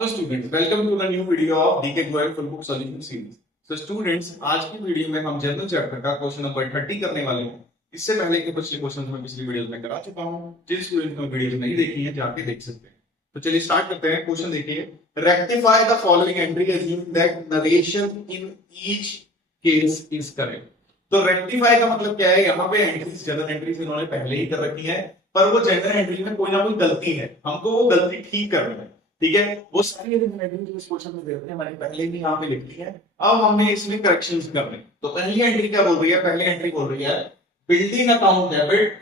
So students, welcome to the new video of DK Goel full book solution series. So students, आज की video में हम general chapter का question number 30 करने वाले हैं। इससे पहले के पिछले क्वेश्चन मैं पिछली वीडियोस में करा चुका हूं। जिन स्टूडेंट्स ने वीडियोस नहीं देखी है जाके देख सकते हैं। तो चलिए स्टार्ट करते हैं। क्वेश्चन देखिए, rectify the following entry assuming that narration in each case is correct. तो रेक्टिफाई का मतलब क्या है? यहाँ पे एंट्रीज जनरल एंट्रीज इन्होंने पहले ही कर रखी है, पर वो जनरल एंट्री में कोई ना कोई गलती है, हमको वो गलती ठीक करनी है। ठीक है, वो सारी एंट्री जो इस क्वेश्चन में देते हैं मैंने पहले भी यहाँ पे लिख दी है। अब हमने इसमें करेक्शंस करने। तो पहली एंट्री क्या बोल रही है? पहली एंट्री बोल रही है building account debit,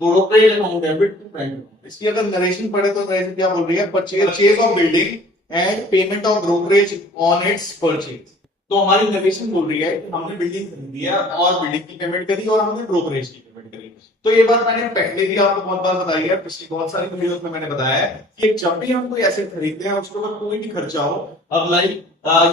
brokerage account debit to bank. इसकी अगर नरेशन पढ़े तो नरेशन क्या बोल रही है? Purchase of building and payment of brokerage on it's purchase. तो हमारी नरेशन बोल रही है कि हमने बिल्डिंग खरीदी है और बिल्डिंग की पेमेंट करी और हमने ब्रोकरेज की पेमेंट करी। तो ये बात मैंने पहले भी आपको बहुत बार बताई है, पिछली बहुत सारी वीडियोस में मैंने बताया है कि जब भी हम कोई एसेट खरीदते हैं उसके ऊपर कोई भी खर्चा हो, अब लाइक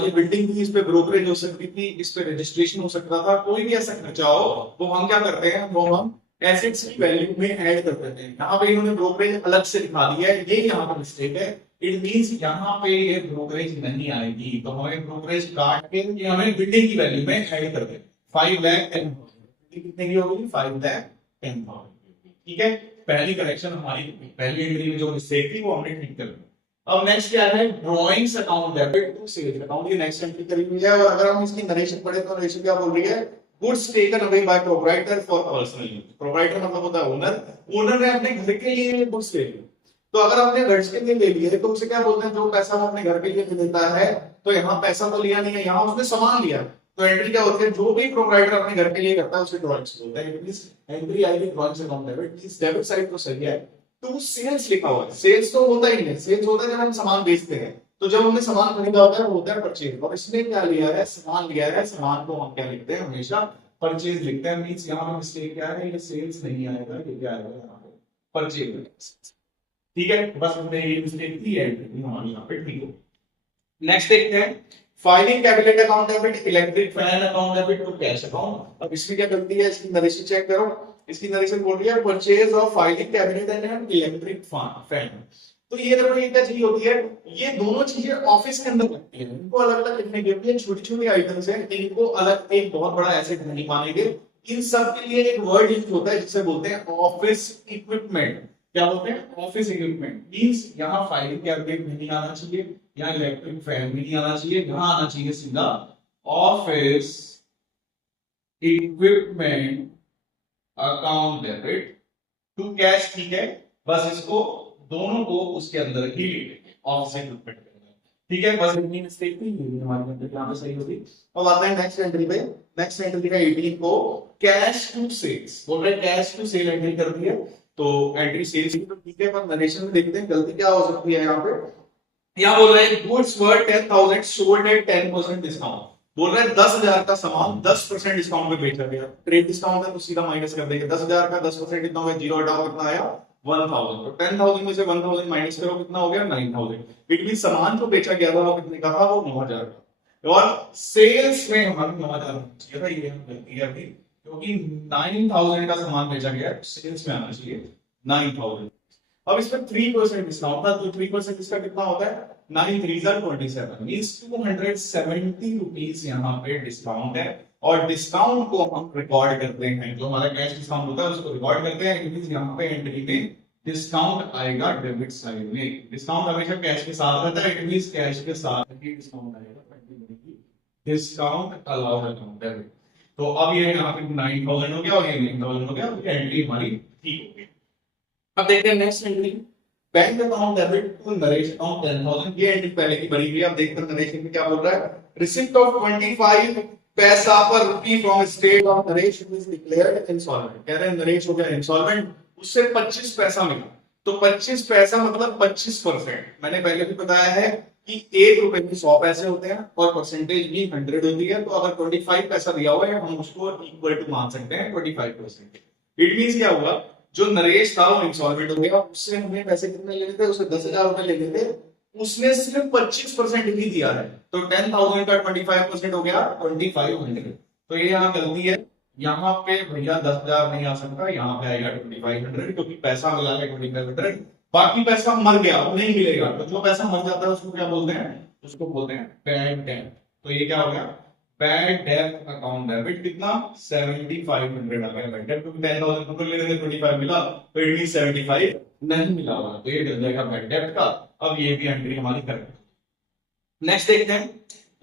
ये बिल्डिंग थी, इस पे ब्रोकरेज हो सकती थी, इस पे रजिस्ट्रेशन हो सकता था, कोई भी ऐसा खर्चा हो तो हम क्या करते हैं, वो हम एसेट्स की वैल्यू में ऐड कर देते हैं। यहाँ पे इन्होंने ब्रोकरेज अलग से दिखा दिया है, ये यहाँ पर मिस्टेक है। इट मींस यहाँ पे ये ब्रोकरेज नहीं आएगी, तो हमें ब्रोकरेज काट के ये हमें बिल्डिंग की वैल्यू में ऐड कर दें। 5,10,000 कितने की होगी? 5,10,000। ठीक है, पहली करेक्शन हमारी पहली एंट्री में जो मिस्टेक थी वो हमने ठीक कर ली। अब नेक्स्ट क्या है? Drawings account debit to sales account. ये नेक्स्ट एंट्री करी हुई है, और अगर हम इसकी नरेशन पढ़े तो नरेशन क्या बोल रही है? Goods taken away by proprietor for personal use. Proprietor मतलब होता है ओनर। ओनर ने अपने घर के लिए गुड्स ले लिए, तो अगर आपने घर के लिए ले लिए तो उसे क्या बोलते हैं? जो पैसा वो अपने घर के लिए देता है, तो यहाँ पैसा तो लिया नहीं है, यहाँ उसने सामान लिया। तो एंट्री क्या होती है? जो भी प्रोप्राइटर अपने घर के लिए करता है उसे ड्रॉइंग्स बोलते हैं। इट मींस एंट्री आएगी ड्रॉइंग्स अकाउंट डेबिट। इस डेबिट साइड तो सही है, टू सेल्स लिखा हुआ है। सेल्स तो होता ही नहीं, सेल्स होता है जब हम सामान बेचते हैं। तो जब हमने सामान खरीदा होता है वो होता है परचेज, और इसने क्या लिया है? सामान लिया है। सामान को हम क्या लिखते हैं? हमेशा परचेज लिखते हैं। मींस यहाँ पे मिस्टेक क्या है? ये सेल्स नहीं आएगा, ये क्या आएगा? यहाँ पे परचेज। ठीक है, बस हमने ये मिस्टेक की है, हमारी यहाँ पे ठीक हो। नेक्स्ट देखते हैं, filing cabinet account debit, electric fan account debit to cash account. अब इसमें क्या गलती है? इसकी नरेशन चेक करो। इसकी नरेशन बोल रही है purchase of filing cabinet and electric fan. तो ये देखो, ये क्या चीज होती है? ये दोनों चीजें ऑफिस के अंदर लगती है, इनको अलग अलग लिखने के लिए छोटी छोटी आइटम्स हैं, इनको अलग एक बहुत बड़ा एसेट नहीं मानेंगे। इन सब के लिए एक वर्ड यूज होता है जिसे बोलते हैं ऑफिस इक्विपमेंट। क्या बोलते हैं? Office equipment. मींस यहाँ फाइलिंग कैबिनेट नहीं आना चाहिए, यहाँ इलेक्ट्रिक फैन भी नहीं आना चाहिए, यहाँ आना चाहिए सीधा office equipment account debit to cash. ठीक है, बस इसको दोनों को उसके अंदर ही लिखेंगे, ऑफिस इक्विपमेंट। ठीक है, बस इतनी मिस्टेक नहीं हुई हमारी एंट्री यहाँ पे सही होगी। अब आते हैं नेक्स्ट एंट्री पे। नेक्स्ट एंट्री का 18 को कैश टू सेल्स बोल रहे हैं, कैश टू सेल एंट्री कर दी है, तो एंट्री सेल्स की तो ठीक है, पर नरेशन में देखते हैं गलती क्या हो सकती है। यहाँ पे यहाँ बोल रहे हैं goods worth 10,000 sold at 10% discount. बोल रहे हैं 10,000 का सामान 10% डिस्काउंट पे बेचा गया। ट्रेड डिस्काउंट है तो सीधा माइनस कर देंगे। 10,000 का 10% कितना होगा? 0 हटाओ, कितना आया? 1,000। तो 10,000 में से 1,000 माइनस करो, कितना हो गया? 9,000। इट मीन सामान जो बेचा गया था वो कितने का था? वो 9,000 का। और सेल्स में हमारे 9,000 चाहिए था, ये हम गलती है अभी, क्योंकि 9,000 का सामान बेचा गया, सेल्स में आना चाहिए 9,000। अब इसमें 3% डिस्काउंट था, तो 3% इसका कितना होता है? 9 3 27, मींस 270 रुपीज यहाँ पे डिस्काउंट है। और डिस्काउंट को हम रिकॉर्ड करते हैं, जो हमारा कैश डिस्काउंट होता है उसको रिकॉर्ड करते हैं। इट मींस यहाँ पे एंट्री में डिस्काउंट आएगा डेबिट साइड में। डिस्काउंट हमेशा कैश के साथ रहता है, इट मींस कैश के साथ ही डिस्काउंट आएगा। Discount allowed account debit. तो अब ये यहाँ पे 9,000 हो गया और ये 9,000 हो गया, एंट्री हमारी ठीक हो गई। अब देखते हैं next entry, bank account debit to Naresh account 10,000। ये एंट्री पहले की बनी हुई है। अब देखते हैं नरेश में क्या बोल रहा है? रिसिप्ट ऑफ 25 पैसा पर rupee from state of Naresh is declared insolvent. कह रहे हैं नरेश हो गया इंसॉल्वेंट, उससे 25 पैसा मिला। तो 25 पैसा मतलब 25%। मैंने पहले भी बताया है कि 1 रुपए में 100 पैसे होते हैं और परसेंटेज भी 100 होती है। तो अगर 25 पैसा दिया हुआ है हम उसको इक्वल टू मान सकते हैं 25%। इट मींस क्या हुआ? जो नरेश था वो इंसॉल्वेंट हो गया, उससे हमें पैसे कितने लेने थे? उसे 10,000 रुपए लेने थे, उसने सिर्फ 25% ही दिया है। तो 10,000 का 25% हो गया 2,500। तो ये यहाँ गलती है, यहाँ पे भैया 10,000 नहीं आ सकता, यहाँ पे आएगा 2,500, क्योंकि पैसा मिला है 2,500, बाकी पैसा मर गया, वो नहीं मिलेगा। तो जो पैसा मर जाता है उसको क्या बोलते हैं? उसको बोलते हैं बैड डेट। तो ये क्या हो गया? Bad debt account debit. कितना? 7500 आ गया बैड डेट, क्योंकि 10,000 रुपए लेने में 25 मिला, तो इट मीन 75 नहीं मिला होगा, तो ये डल जाएगा बैड डेट का। अब ये भी एंट्री हमारी करेक्ट। नेक्स्ट देखते हैं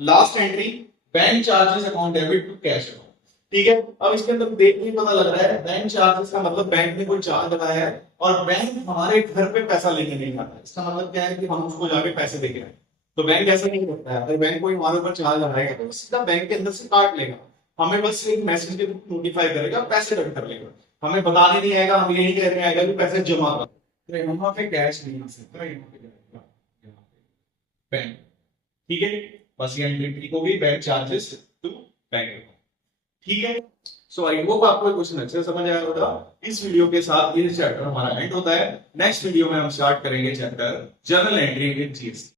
last entry, bank charges account debit to cash account. ठीक है, अब इसके अंदर देख के पता लग रहा है बैंक चार्जेस का मतलब बैंक ने कोई चार्ज लगाया है और बैंक हमारे घर पे पैसा लेने नहीं आता। इसका मतलब क्या है कि हम उसको जाके पैसे देके आए। तो बैंक ऐसा नहीं करता है, अगर बैंक कोई हमारे ऊपर चार्ज लगाएगा तो सीधा बैंक के अंदर से काट लेगा, हमें बस एक मैसेज के थ्रू नोटिफाई करेगा, पैसे कट कर लेगा, हमें बताने नहीं आएगा, हम यही कहने आएगा कि पैसे जमा कर। तो यहाँ पे कैश नहीं आ सकता, यहाँ पे जाएगा बैंक। ठीक है, बस ये एंट्री ठीक हो गई, bank charges to bank account. ठीक है, सो आई होप आपको क्वेश्चन अच्छे से समझ आया होगा। इस वीडियो के साथ ये चैप्टर हमारा एंड होता है। नेक्स्ट वीडियो में हम स्टार्ट करेंगे chapter journal entry with GST.